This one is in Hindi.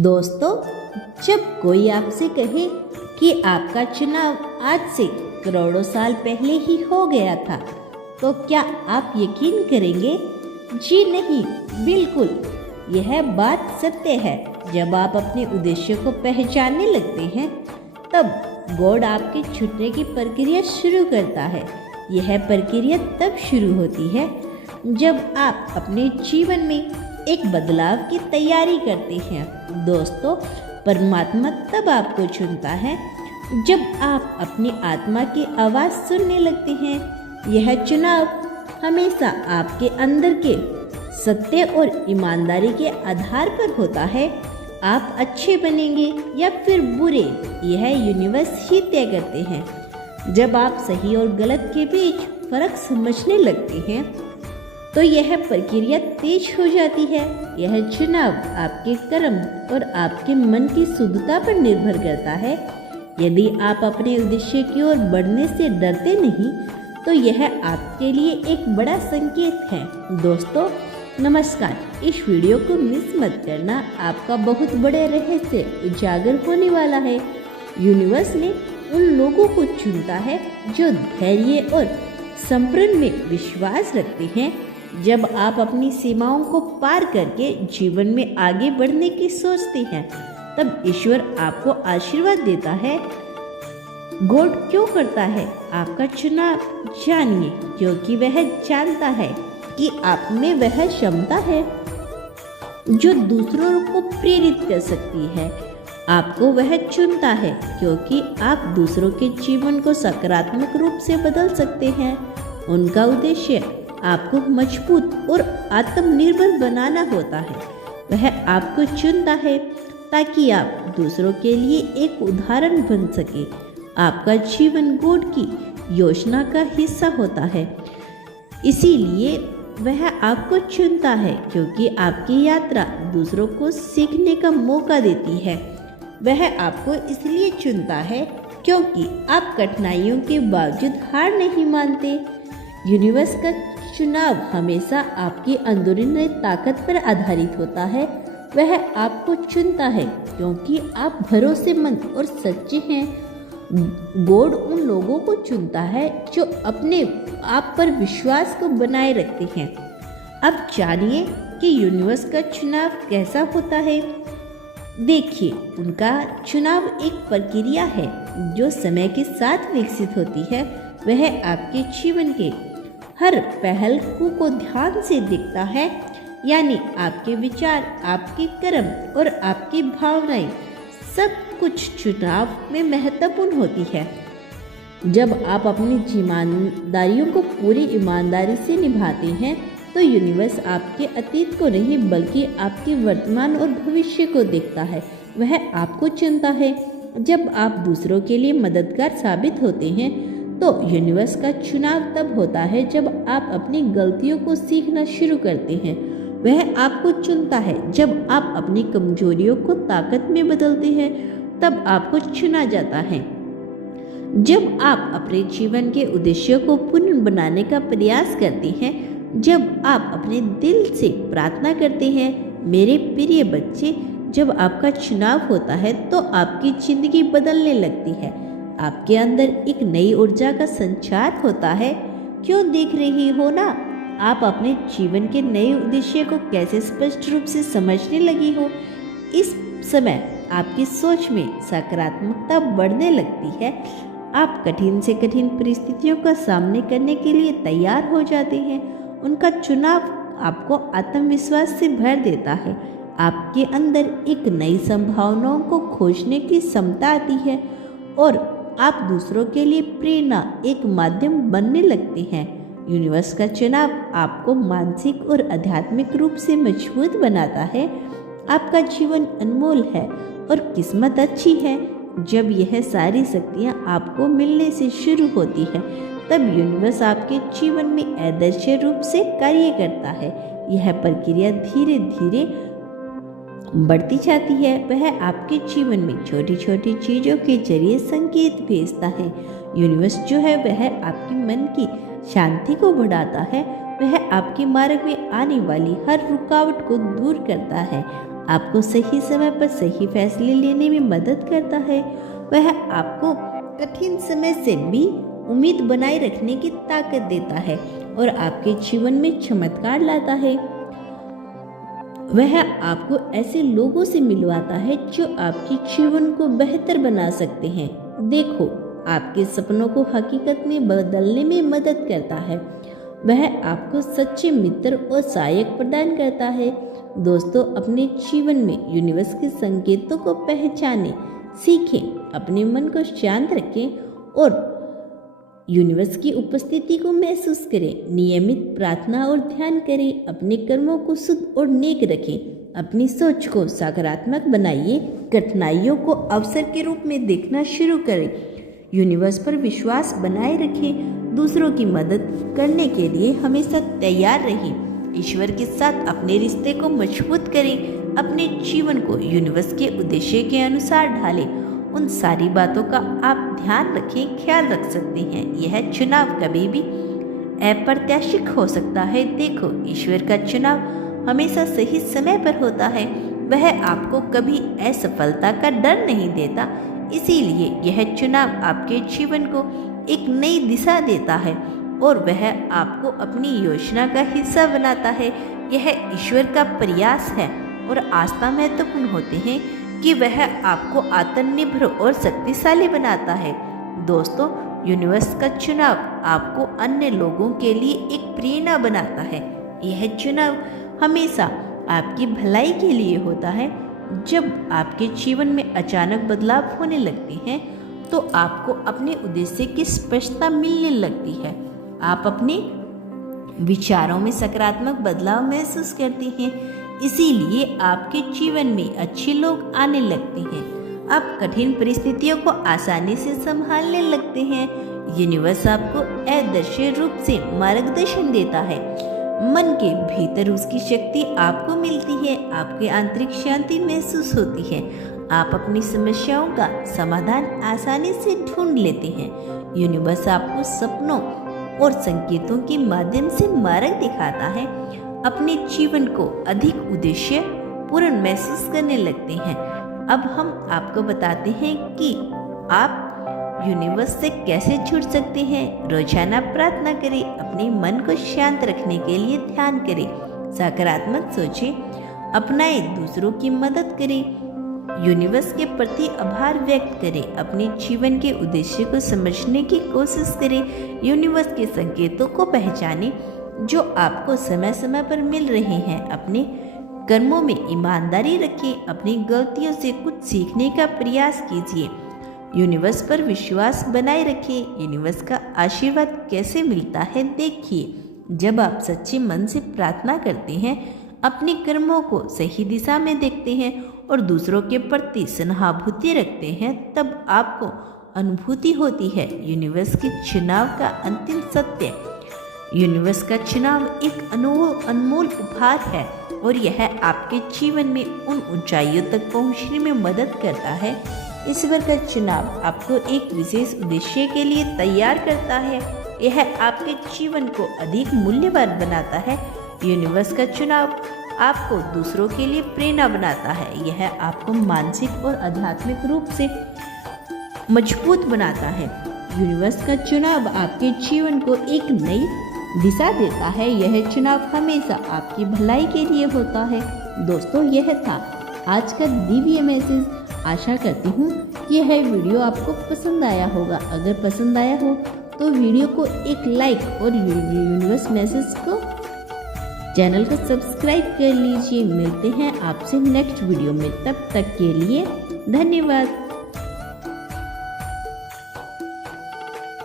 दोस्तों, जब कोई आपसे कहे कि आपका चुनाव आज से करोड़ों साल पहले ही हो गया था, तो क्या आप यकीन करेंगे? जी नहीं, बिल्कुल। यह बात सत्य है। जब आप अपने उद्देश्य को पहचानने लगते हैं, तब गॉड आपके छूटने की प्रक्रिया शुरू करता है। यह प्रक्रिया तब शुरू होती है जब आप अपने जीवन में एक बदलाव की तैयारी करते हैं। दोस्तों, परमात्मा तब आपको चुनता है जब आप अपनी आत्मा की आवाज़ सुनने लगते हैं। यह चुनाव हमेशा आपके अंदर के सत्य और ईमानदारी के आधार पर होता है। आप अच्छे बनेंगे या फिर बुरे, यह यूनिवर्स ही तय करते हैं। जब आप सही और गलत के बीच फर्क समझने लगते हैं, तो यह प्रक्रिया तेज हो जाती है। यह चुनाव आपके कर्म और आपके मन की शुद्धता पर निर्भर करता है। यदि आप अपने उद्देश्य की ओर बढ़ने से डरते नहीं, तो यह आपके लिए एक बड़ा संकेत है। दोस्तों, नमस्कार। इस वीडियो को मिस मत करना, आपका बहुत बड़े रहस्य उजागर होने वाला है। यूनिवर्स ने उन लोगों को चुनता है जो धैर्य और संप्रण में विश्वास रखते हैं। जब आप अपनी सीमाओं को पार करके जीवन में आगे बढ़ने की सोचते हैं, तब ईश्वर आपको आशीर्वाद देता है। गॉड क्यों करता है आपका चुनाव? जानिए, क्योंकि वह जानता है कि आप में वह क्षमता है जो दूसरों को प्रेरित कर सकती है। आपको वह चुनता है क्योंकि आप दूसरों के जीवन को सकारात्मक रूप से बदल सकते हैं। उनका उद्देश्य आपको मजबूत और आत्मनिर्भर बनाना होता है। वह आपको चुनता है ताकि आप दूसरों के लिए एक उदाहरण बन सके। आपका जीवन गॉड की योजना का हिस्सा होता है। इसीलिए वह आपको चुनता है क्योंकि आपकी यात्रा दूसरों को सीखने का मौका देती है। वह आपको इसलिए चुनता है क्योंकि आप कठिनाइयों के बावजूद हार नहीं मानते। यूनिवर्स का चुनाव हमेशा आपकी अंदरूनी ताकत पर आधारित होता है। वह आपको चुनता है क्योंकि आप भरोसेमंद और सच्चे हैं। गॉड उन लोगों को चुनता है जो अपने आप पर विश्वास को बनाए रखते हैं। अब जानिए कि यूनिवर्स का चुनाव कैसा होता है। देखिए, उनका चुनाव एक प्रक्रिया है जो समय के साथ विकसित होती है। वह आपके जीवन के हर पहल को ध्यान से देखता है, यानी आपके विचार, आपके कर्म और आपकी भावनाएं, सब कुछ चुनाव में महत्वपूर्ण होती है। जब आप अपनी जिम्मेदारियों को पूरी ईमानदारी से निभाते हैं, तो यूनिवर्स आपके अतीत को नहीं बल्कि आपके वर्तमान और भविष्य को देखता है। वह आपको चुनता है। जब आप दूसरों के लिए मददगार साबित होते हैं, तो यूनिवर्स का चुनाव तब होता है जब आप अपनी गलतियों को सीखना शुरू करते हैं। वह आपको चुनता है जब आप अपनी कमजोरियों को ताकत में बदलते हैं, तब आपको चुना जाता है। जब आप अपने जीवन के उद्देश्य को पूर्ण बनाने का प्रयास करते हैं, जब आप अपने दिल से प्रार्थना करते हैं। मेरे प्रिय बच्चे, जब आपका चुनाव होता है तो आपकी जिंदगी बदलने लगती है। आपके अंदर एक नई ऊर्जा का संचार होता है। क्यों देख रही हो ना, आप अपने जीवन के नए उद्देश्य को कैसे स्पष्ट रूप से समझने लगी हो। इस समय आपकी सोच में सकारात्मकता बढ़ने लगती है। आप कठिन से कठिन परिस्थितियों का सामना करने के लिए तैयार हो जाते हैं। उनका चुनाव आपको आत्मविश्वास से भर देता है। आपके अंदर एक नई संभावनाओं को खोजने की क्षमता आती है और आप दूसरों के लिए प्रेरणा एक माध्यम बनने लगते हैं। यूनिवर्स का चुनाव आपको मानसिक और आध्यात्मिक रूप से मजबूत बनाता है। आपका जीवन अनमोल है और किस्मत अच्छी है। जब यह सारी शक्तियाँ आपको मिलने से शुरू होती है, तब यूनिवर्स आपके जीवन में आदर्श रूप से कार्य करता है। यह प्रक्रिया धीरे धीरे बढ़ती जाती है। वह आपके जीवन में छोटी छोटी चीज़ों के जरिए संकेत भेजता है। यूनिवर्स जो है वह आपके मन की शांति को बढ़ाता है। वह आपके मार्ग में आने वाली हर रुकावट को दूर करता है। आपको सही समय पर सही फैसले लेने में मदद करता है। वह आपको कठिन समय से भी उम्मीद बनाए रखने की ताकत देता है और आपके जीवन में चमत्कार लाता है। वह आपको ऐसे लोगों से मिलवाता है जो आपके जीवन को बेहतर बना सकते हैं। देखो, आपके सपनों को हकीकत में बदलने में मदद करता है। वह आपको सच्चे मित्र और सहायक प्रदान करता है। दोस्तों, अपने जीवन में यूनिवर्स के संकेतों को पहचानें, सीखें, अपने मन को शांत रखें और यूनिवर्स की उपस्थिति को महसूस करें। नियमित प्रार्थना और ध्यान करें, अपने कर्मों को शुद्ध और नेक रखें, अपनी सोच को सकारात्मक बनाइए, कठिनाइयों को अवसर के रूप में देखना शुरू करें, यूनिवर्स पर विश्वास बनाए रखें, दूसरों की मदद करने के लिए हमेशा तैयार रहें, ईश्वर के साथ अपने रिश्ते को मजबूत करें, अपने जीवन को यूनिवर्स के उद्देश्य के अनुसार ढालें। उन सारी बातों का आप ध्यान रखें, ख्याल रख सकते हैं। यह चुनाव कभी भी अप्रत्याशित हो सकता है। देखो, ईश्वर का चुनाव हमेशा सही समय पर होता है। वह आपको कभी असफलता का डर नहीं देता। इसीलिए यह चुनाव आपके जीवन को एक नई दिशा देता है और वह आपको अपनी योजना का हिस्सा बनाता है। यह ईश्वर का प्रयास है और आस्था महत्वपूर्ण होते हैं कि वह आपको आत्मनिर्भर और शक्तिशाली बनाता है। दोस्तों, यूनिवर्स का चुनाव आपको अन्य लोगों के लिए एक प्रेरणा बनाता है। यह चुनाव हमेशा आपकी भलाई के लिए होता है। जब आपके जीवन में अचानक बदलाव होने लगते हैं तो आपको अपने उद्देश्य की स्पष्टता मिलने लगती है। आप अपने विचारों में सकारात्मक बदलाव महसूस करते हैं। इसीलिए आपके जीवन में अच्छे लोग आने लगते हैं। आप कठिन परिस्थितियों को आसानी से संभालने लगते हैं। यूनिवर्स आपको अदृश्य रूप से मार्गदर्शन देता है। मन के भीतर उसकी शक्ति आपको मिलती है। आपकी आंतरिक शांति महसूस होती है। आप अपनी समस्याओं का समाधान आसानी से ढूंढ लेते हैं। यूनिवर्स आपको सपनों और संकेतों के माध्यम से मार्ग दिखाता है। अपने जीवन को अधिक उद्देश्य पूर्ण महसूस करने लगते हैं। अब हम आपको बताते हैं कि आप यूनिवर्स से कैसे जुड़ सकते हैं। रोजाना प्रार्थना करें, अपने मन को शांत रखने के लिए ध्यान करें, सकारात्मक सोचें, अपनाएं, दूसरों की मदद करें, यूनिवर्स के प्रति आभार व्यक्त करें, अपने जीवन के उद्देश्य को समझने की कोशिश करें, यूनिवर्स के संकेतों को पहचानें जो आपको समय समय पर मिल रहे हैं। अपने कर्मों में ईमानदारी रखें, अपनी गलतियों से कुछ सीखने का प्रयास कीजिए, यूनिवर्स पर विश्वास बनाए रखें। यूनिवर्स का आशीर्वाद कैसे मिलता है देखिए। जब आप सच्चे मन से प्रार्थना करते हैं, अपने कर्मों को सही दिशा में देखते हैं और दूसरों के प्रति सहानुभूति रखते हैं, तब आपको अनुभूति होती है यूनिवर्स के चुनाव का अंतिम सत्य। यूनिवर्स का चुनाव एक अनमोल उपहार है और यह आपके जीवन में उन ऊंचाइयों तक पहुंचने में मदद करता है। ईश्वर का चुनाव आपको एक विशेष उद्देश्य के लिए तैयार करता है। यह आपके जीवन को अधिक मूल्यवान बनाता है। यूनिवर्स का चुनाव आपको दूसरों के लिए प्रेरणा बनाता है। यह आपको मानसिक और आध्यात्मिक रूप से मजबूत बनाता है। यूनिवर्स का चुनाव आपके जीवन को एक नई दिशा देता है। यह चुनाव हमेशा आपकी भलाई के लिए होता है। दोस्तों, यह था आज का दिव्य मैसेज। आशा करती हूँ कि यह वीडियो आपको पसंद आया होगा। अगर पसंद आया हो तो वीडियो को एक लाइक और यूनिवर्स मैसेज को चैनल को सब्सक्राइब कर लीजिए। मिलते हैं आपसे नेक्स्ट वीडियो में, तब तक के लिए धन्यवाद।